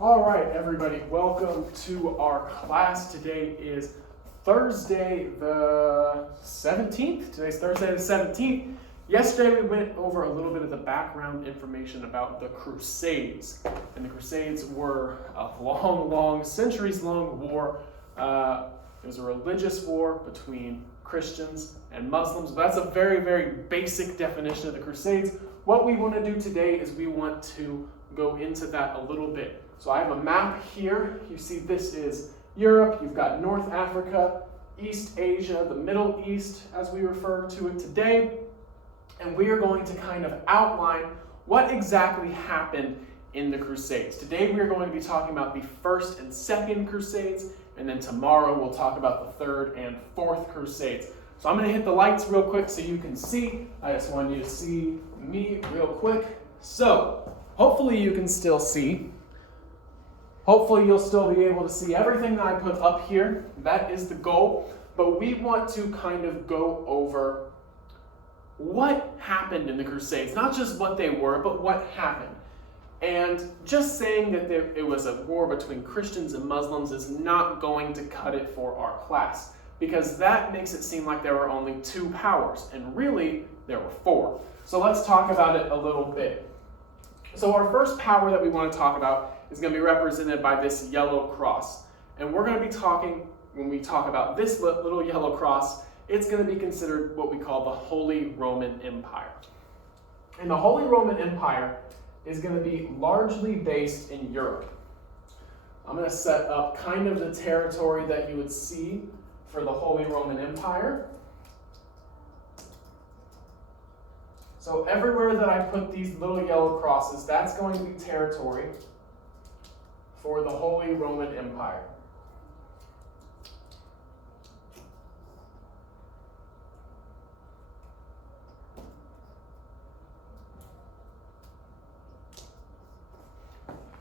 All right, everybody, welcome to our class. Today is Thursday the 17th. Today's Thursday the 17th. Yesterday we went over a little bit of the background information about the Crusades. And the Crusades were a long, centuries-long war. It was a religious war between Christians and Muslims. But that's a very basic definition of the Crusades. What we want to do today is we want to go into that a little bit. So I have a map here. You see this is Europe. You've got North Africa, East Asia, the Middle East as we refer to it today. And we are going to kind of outline what exactly happened in the Crusades. Today we are going to be talking about the First and Second Crusades, and then tomorrow we'll talk about the Third and Fourth Crusades. So I'm going to hit the lights real quick so you can see. I just want you to see me real quick. So hopefully you can still see. Hopefully you'll still be able to see everything that I put up here. That is the goal. But we want to kind of go over what happened in the Crusades. Not just what they were, but what happened. And just saying that it was a war between Christians and Muslims is not going to cut it for our class, because that makes it seem like there were only two powers, and really there were four. So let's talk about it a little bit. So our first power that we want to talk about is going to be represented by this yellow cross. And we're going to be talking, when we talk about this little yellow cross, it's going to be considered what we call the Holy Roman Empire. And the Holy Roman Empire is going to be largely based in Europe. I'm going to set up kind of the territory that you would see for the Holy Roman Empire. So everywhere that I put these little yellow crosses, that's going to be territory for the Holy Roman Empire.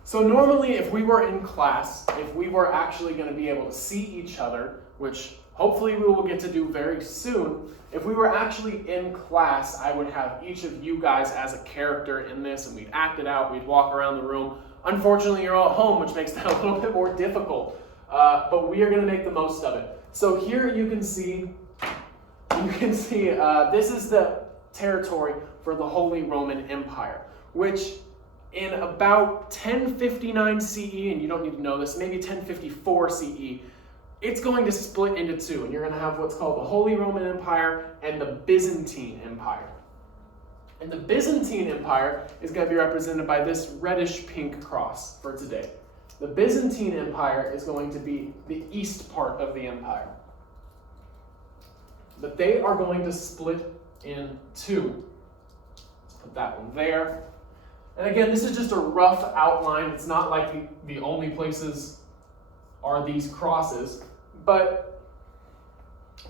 So normally if we were in class, if we were actually going to be able to see each other, which hopefully we will get to do very soon, if we were actually in class, I would have each of you guys as a character in this, and we'd act it out, we'd walk around the room. Unfortunately, you're all at home, which makes that a little bit more difficult, but we are going to make the most of it. So here you can see this is the territory for the Holy Roman Empire, which in about 1059 CE, and you don't need to know this, maybe 1054 CE, it's going to split into two, and you're going to have what's called the Holy Roman Empire and the Byzantine Empire. And the Byzantine Empire is going to be represented by this reddish-pink cross for today. The Byzantine Empire is going to be the east part of the empire. But they are going to split in two. Let's put that one there. And again, this is just a rough outline. It's not like the only places are these crosses, but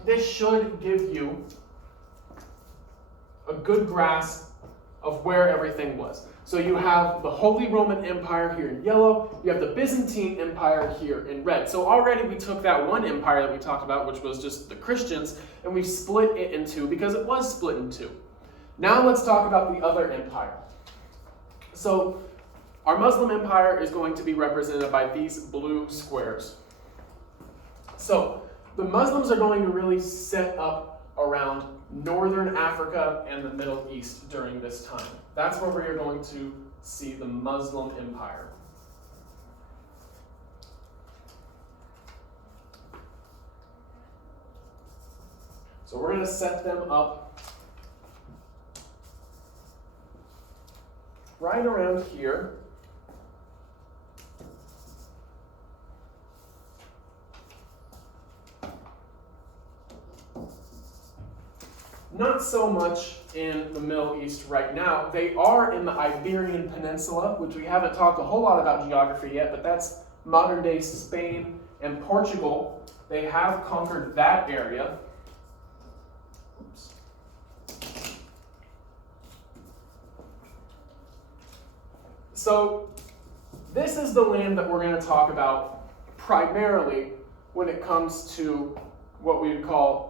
this should give you a good grasp of where everything was. So you have the Holy Roman Empire here in yellow, you have the Byzantine Empire here in red. So already we took that one empire that we talked about, which was just the Christians, and we split it in two because it was split in two. Now let's talk about the other empire. So our Muslim empire is going to be represented by these blue squares. So the Muslims are going to really set up around northern Africa and the Middle East during this time. That's where we are going to see the Muslim empire. So we're going to set them up right around here. Not so much in the Middle East right now. They are in the Iberian Peninsula, which we haven't talked a whole lot about geography yet, but that's modern-day Spain and Portugal. They have conquered that area. Oops. So this is the land that we're going to talk about primarily when it comes to what we would call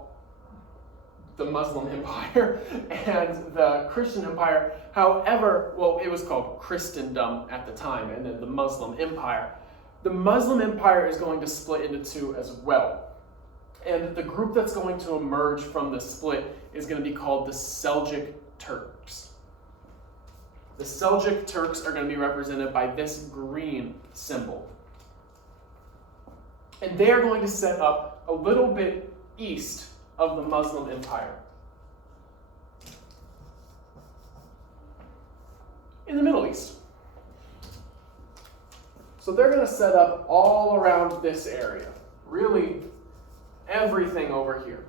the Muslim Empire and the Christian Empire. However, well, it was called Christendom at the time, and then the Muslim Empire. The Muslim Empire is going to split into two as well. And the group that's going to emerge from the split is going to be called the Seljuk Turks. The Seljuk Turks are going to be represented by this green symbol. And they are going to set up a little bit east of the Muslim Empire. In the Middle East. So they're going to set up all around this area. Really, everything over here.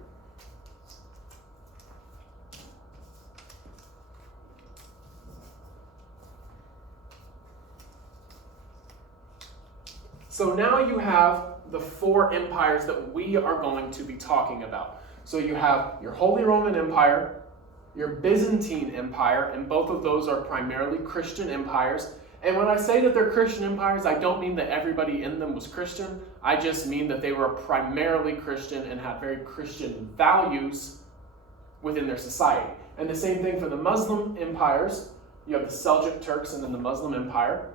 So now you have the four empires that we are going to be talking about. So you have your Holy Roman Empire, your Byzantine Empire, and both of those are primarily Christian empires. And when I say that they're Christian empires, I don't mean that everybody in them was Christian. I just mean that they were primarily Christian and had very Christian values within their society. And the same thing for the Muslim empires. You have the Seljuk Turks and then the Muslim Empire.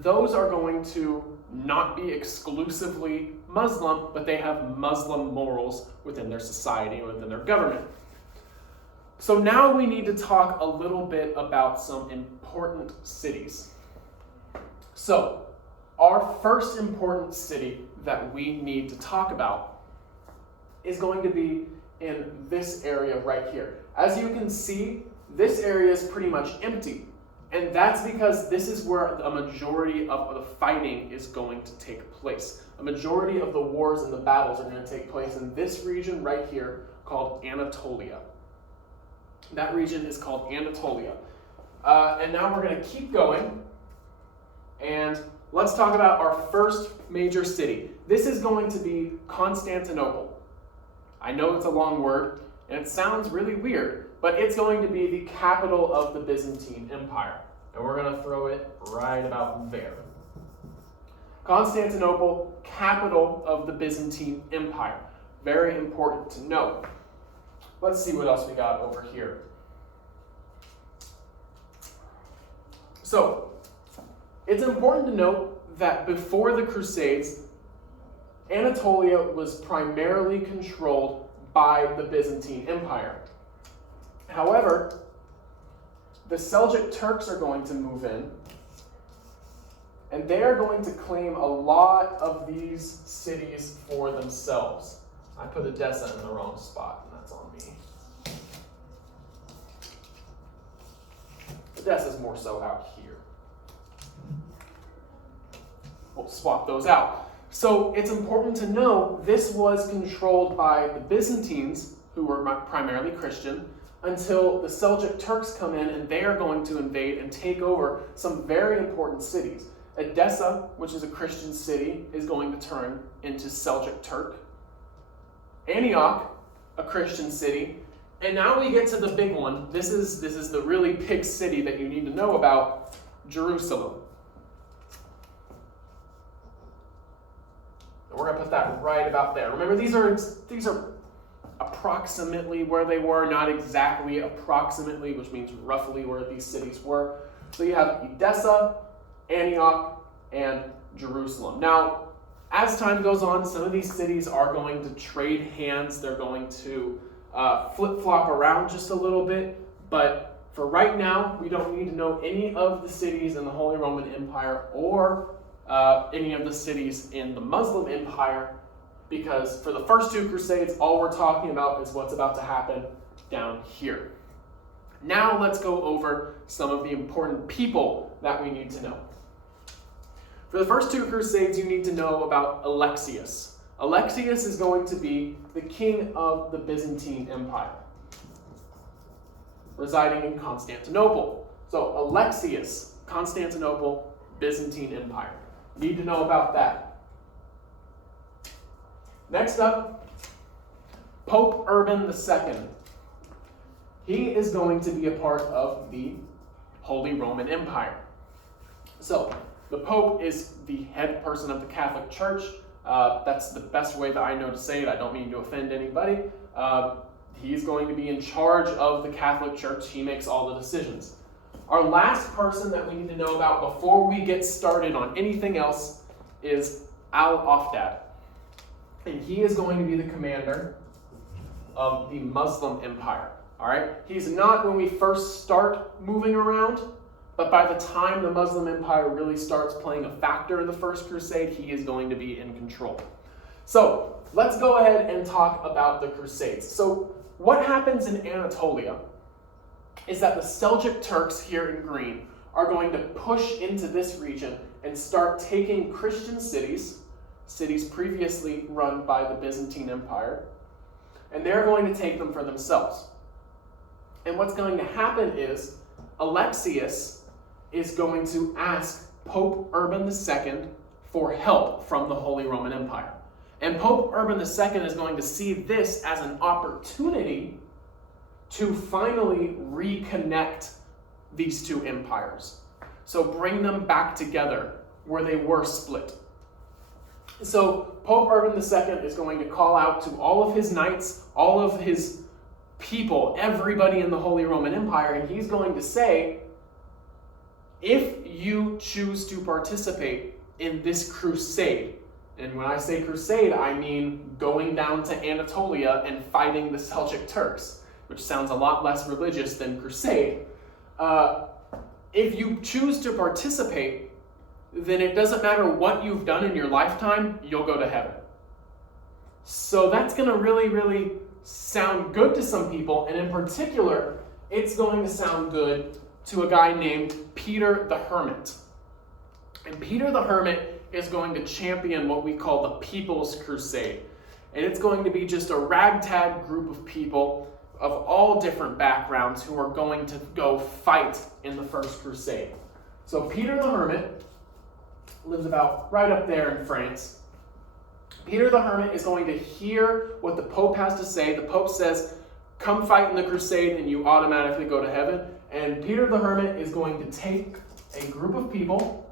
Those are going to not be exclusively Muslim, but they have Muslim morals within their society or within their government. So now we need to talk a little bit about some important cities. So our first important city that we need to talk about is going to be in this area right here. As you can see, this area is pretty much empty. And that's because this is where a majority of the fighting is going to take place. A majority of the wars and the battles are going to take place in this region right here called Anatolia. That region is called Anatolia. And now we're going to keep going. And let's talk about our first major city. This is going to be Constantinople. I know it's a long word, and it sounds really weird, but it's going to be the capital of the Byzantine Empire. And we're going to throw it right about there. Constantinople, capital of the Byzantine Empire. Very important to know. Let's see what else we got over here. So, it's important to note that before the Crusades, Anatolia was primarily controlled by the Byzantine Empire. However, the Seljuk Turks are going to move in, and they are going to claim a lot of these cities for themselves. I put Edessa in the wrong spot, and that's on me. Edessa's more so out here. We'll swap those out. So it's important to know this was controlled by the Byzantines, who were primarily Christian, until the Seljuk Turks come in and they are going to invade and take over some very important cities. Edessa, which is a Christian city, is going to turn into Seljuk Turk. Antioch, a Christian city. And now we get to the big one. This is the really big city that you need to know about, Jerusalem. And we're going to put that right about there. Remember, these are approximately where they were, not exactly approximately, which means roughly where these cities were. So you have Edessa, Antioch, and Jerusalem. Now, as time goes on, some of these cities are going to trade hands. They're going to flip-flop around just a little bit. But for right now, we don't need to know any of the cities in the Holy Roman Empire or any of the cities in the Muslim Empire, because for the first two Crusades, all we're talking about is what's about to happen down here. Now let's go over some of the important people that we need to know. For the first two Crusades, you need to know about Alexius. Alexius is going to be the king of the Byzantine Empire, residing in Constantinople. So Alexius, Constantinople, Byzantine Empire. Need to know about that. Next up, Pope Urban II. He is going to be a part of the Holy Roman Empire. So, the Pope is the head person of the Catholic Church. That's the best way that I know to say it. I don't mean to offend anybody. He's going to be in charge of the Catholic Church. He makes all the decisions. Our last person that we need to know about before we get started on anything else is Al-Afdad. And he is going to be the commander of the Muslim Empire. All right? He's not when we first start moving around, but by the time the Muslim Empire really starts playing a factor in the First Crusade, he is going to be in control. So, let's go ahead and talk about the Crusades. So, what happens in Anatolia is that the Seljuk Turks here in green are going to push into this region and start taking Christian cities previously run by the Byzantine Empire, and they're going to take them for themselves. And what's going to happen is Alexius is going to ask Pope Urban II for help from the Holy Roman Empire. And Pope Urban II is going to see this as an opportunity to finally reconnect these two empires. So bring them back together where they were split. So Pope Urban II is going to call out to all of his knights, all of his people, everybody in the Holy Roman Empire, and he's going to say, if you choose to participate in this crusade, and when I say crusade, I mean going down to Anatolia and fighting the Seljuk Turks, which sounds a lot less religious than crusade. If you choose to participate, then it doesn't matter what you've done in your lifetime, you'll go to heaven. So that's going to really, really sound good to some people, and in particular, it's going to sound good to a guy named Peter the Hermit. And Peter the Hermit is going to champion what we call the People's Crusade. And it's going to be just a ragtag group of people of all different backgrounds who are going to go fight in the First Crusade. So Peter the Hermit lives about right up there in France. Peter the Hermit is going to hear what the Pope has to say. The Pope says, come fight in the crusade and you automatically go to heaven. And Peter the Hermit is going to take a group of people,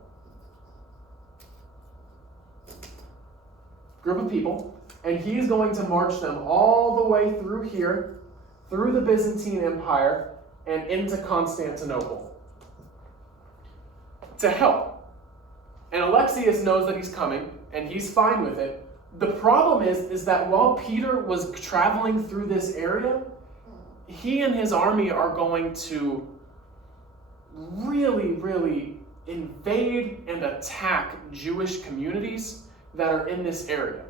and he's going to march them all the way through here, through the Byzantine Empire, and into Constantinople to help. And Alexius knows that he's coming, and he's fine with it. The problem is that while Peter was traveling through this area, he and his army are going to really, really invade and attack Jewish communities that are in this area.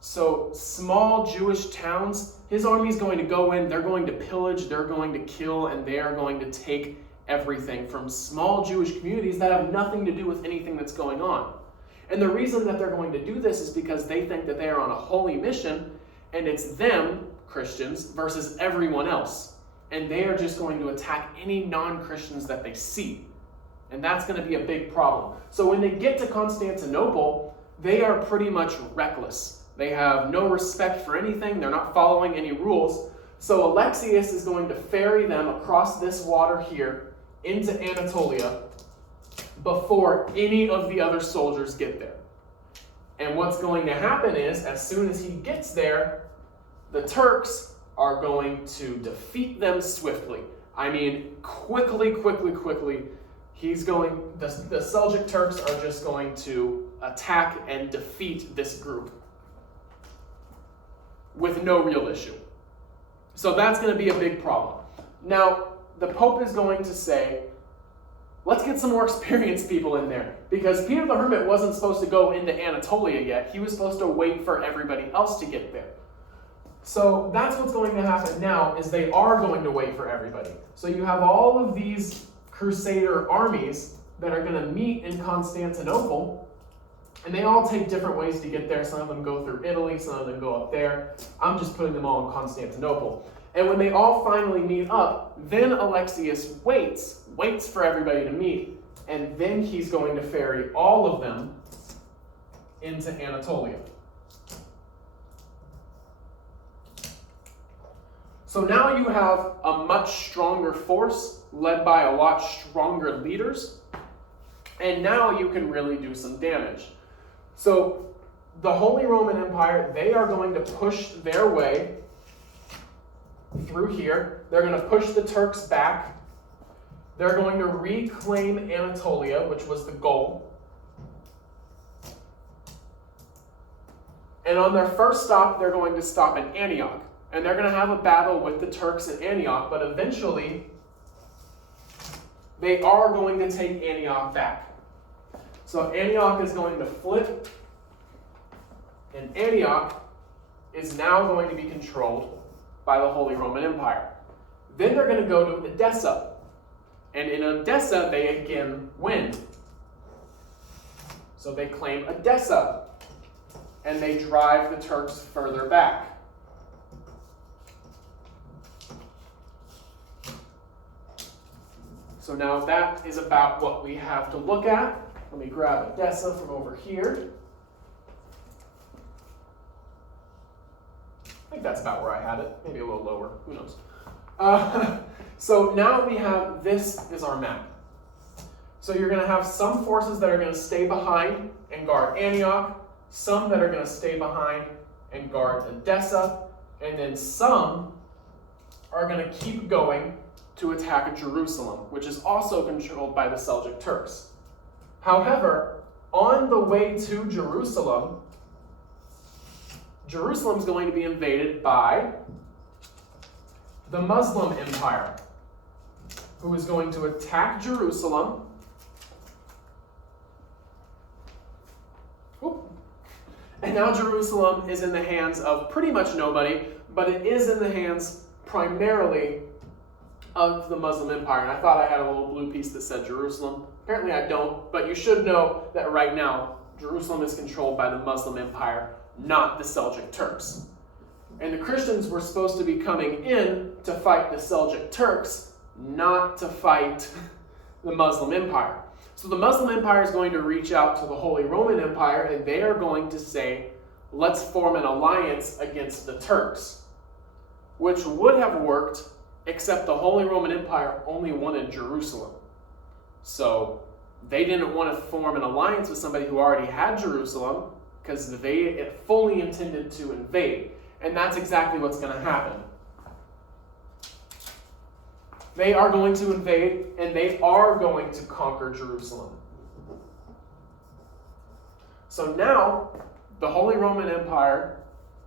So small Jewish towns, his army is going to go in, they're going to pillage, they're going to kill, and they are going to take everything from small Jewish communities that have nothing to do with anything that's going on. And the reason that they're going to do this is because they think that they are on a holy mission, and it's them, Christians, versus everyone else. And they are just going to attack any non-Christians that they see. And that's going to be a big problem. So when they get to Constantinople, they are pretty much reckless. They have no respect for anything. They're not following any rules. So Alexius is going to ferry them across this water here into Anatolia before any of the other soldiers get there. And what's going to happen is, as soon as he gets there, the Turks are going to defeat them swiftly. I mean, quickly. The Seljuk Turks are just going to attack and defeat this group with no real issue. So that's going to be a big problem. Now, the Pope is going to say, let's get some more experienced people in there. Because Peter the Hermit wasn't supposed to go into Anatolia yet. He was supposed to wait for everybody else to get there. So that's what's going to happen now, is they are going to wait for everybody. So you have all of these Crusader armies that are going to meet in Constantinople, and they all take different ways to get there. Some of them go through Italy, some of them go up there. I'm just putting them all in Constantinople. And when they all finally meet up, then Alexius waits for everybody to meet, and then he's going to ferry all of them into Anatolia. So now you have a much stronger force led by a lot stronger leaders, and now you can really do some damage. So the Holy Roman Empire, they are going to push their way through here. They're going to push the Turks back. They're going to reclaim Anatolia, which was the goal. And on their first stop, they're going to stop in Antioch. And they're going to have a battle with the Turks in Antioch, but eventually they are going to take Antioch back. So Antioch is going to flip, and Antioch is now going to be controlled by the Holy Roman Empire. Then they're going to go to Edessa. And in Edessa, they again win. So they claim Edessa, and they drive the Turks further back. So now that is about what we have to look at. Let me grab Edessa from over here. I think that's about where I had it. Maybe a little lower. Who knows? So now we have, this is our map. So you're going to have some forces that are going to stay behind and guard Antioch, some that are going to stay behind and guard Edessa, and then some are going to keep going to attack Jerusalem, which is also controlled by the Seljuk Turks. However, on the way to Jerusalem, Jerusalem is going to be invaded by the Muslim Empire, who is going to attack Jerusalem. And now Jerusalem is in the hands of pretty much nobody, but it is in the hands primarily of the Muslim Empire. And I thought I had a little blue piece that said Jerusalem. Apparently I don't, but you should know that right now Jerusalem is controlled by the Muslim Empire, not the Seljuk Turks. And the Christians were supposed to be coming in to fight the Seljuk Turks, not to fight the Muslim Empire. So the Muslim Empire is going to reach out to the Holy Roman Empire, and they are going to say, let's form an alliance against the Turks, which would have worked, except the Holy Roman Empire only wanted Jerusalem. So they didn't want to form an alliance with somebody who already had Jerusalem, because they fully intended to invade. And that's exactly what's going to happen. They are going to invade, and they are going to conquer Jerusalem. So now, the Holy Roman Empire,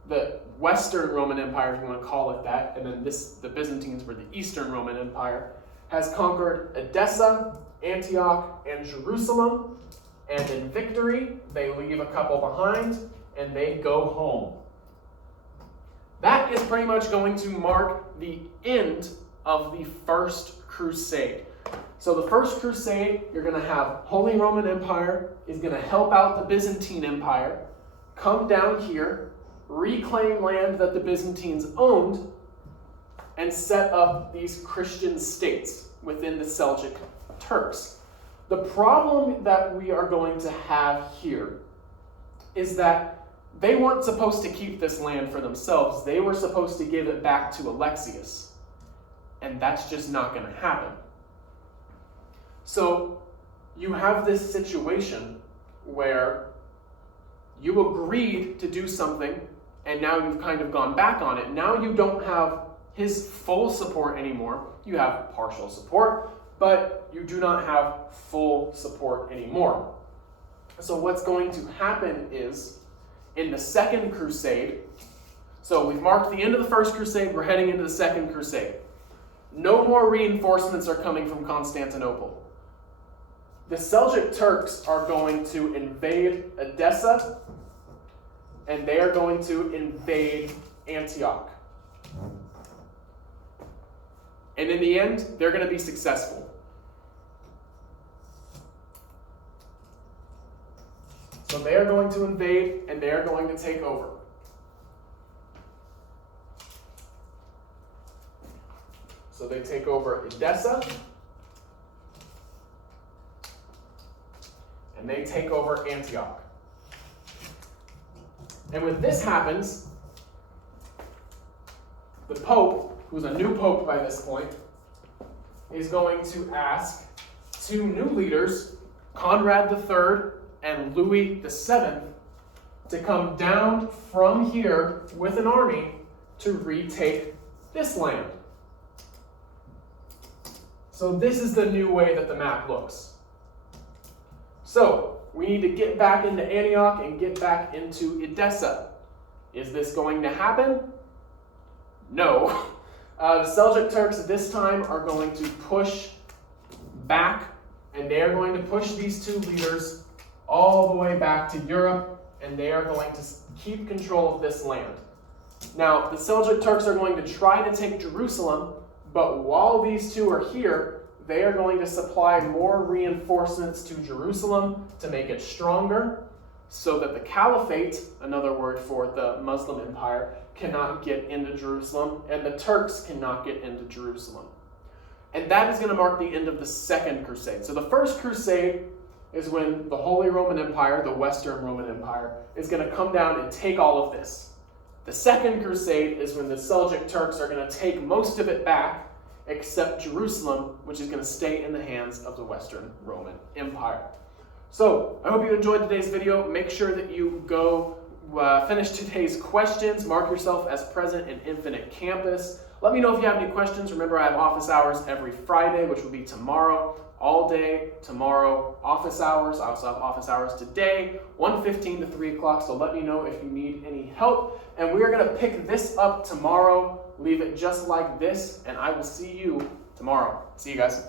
the Western Roman Empire, if you want to call it that, and then the Byzantines were the Eastern Roman Empire, has conquered Edessa, Antioch, and Jerusalem. And in victory, they leave a couple behind, and they go home. That is pretty much going to mark the end of the First Crusade. So the First Crusade, you're going to have Holy Roman Empire is going to help out the Byzantine Empire, come down here, reclaim land that the Byzantines owned, and set up these Christian states within the Seljuk Turks. The problem that we are going to have here is that they weren't supposed to keep this land for themselves. They were supposed to give it back to Alexius. And that's just not going to happen. So you have this situation where you agreed to do something, and now you've kind of gone back on it. Now you don't have his full support anymore. You have partial support, but you do not have full support anymore. So what's going to happen is, in the Second Crusade, so we've marked the end of the First Crusade, we're heading into the Second Crusade. No more reinforcements are coming from Constantinople. The Seljuk Turks are going to invade Edessa, and they are going to invade Antioch. And in the end, they're going to be successful. So they are going to invade, and they are going to take over. So they take over Edessa, and they take over Antioch. And when this happens, the Pope, who's a new Pope by this point, is going to ask two new leaders, Conrad III and Louis VII, to come down from here with an army to retake this land. So this is the new way that the map looks. So we need to get back into Antioch and get back into Edessa. Is this going to happen? No. The Seljuk Turks this time are going to push back, and they are going to push these two leaders all the way back to Europe, and they are going to keep control of this land. Now, the Seljuk Turks are going to try to take Jerusalem, but while these two are here, they are going to supply more reinforcements to Jerusalem to make it stronger, so that the Caliphate, another word for the Muslim Empire, cannot get into Jerusalem, and the Turks cannot get into Jerusalem. And that is going to mark the end of the Second Crusade. So the First Crusade is when the Holy Roman Empire, the Western Roman Empire, is going to come down and take all of this. The Second Crusade is when the Seljuk Turks are going to take most of it back, except Jerusalem, which is going to stay in the hands of the Western Roman Empire. So, I hope you enjoyed today's video. Make sure that you go finish today's questions. Mark yourself as present in Infinite Campus. Let me know if you have any questions. Remember, I have office hours every Friday, which will be tomorrow. All day, tomorrow, office hours. I also have office hours today, 1:15 to 3 o'clock. So let me know if you need any help. And we are going to pick this up tomorrow. Leave it just like this, and I will see you tomorrow. See you guys.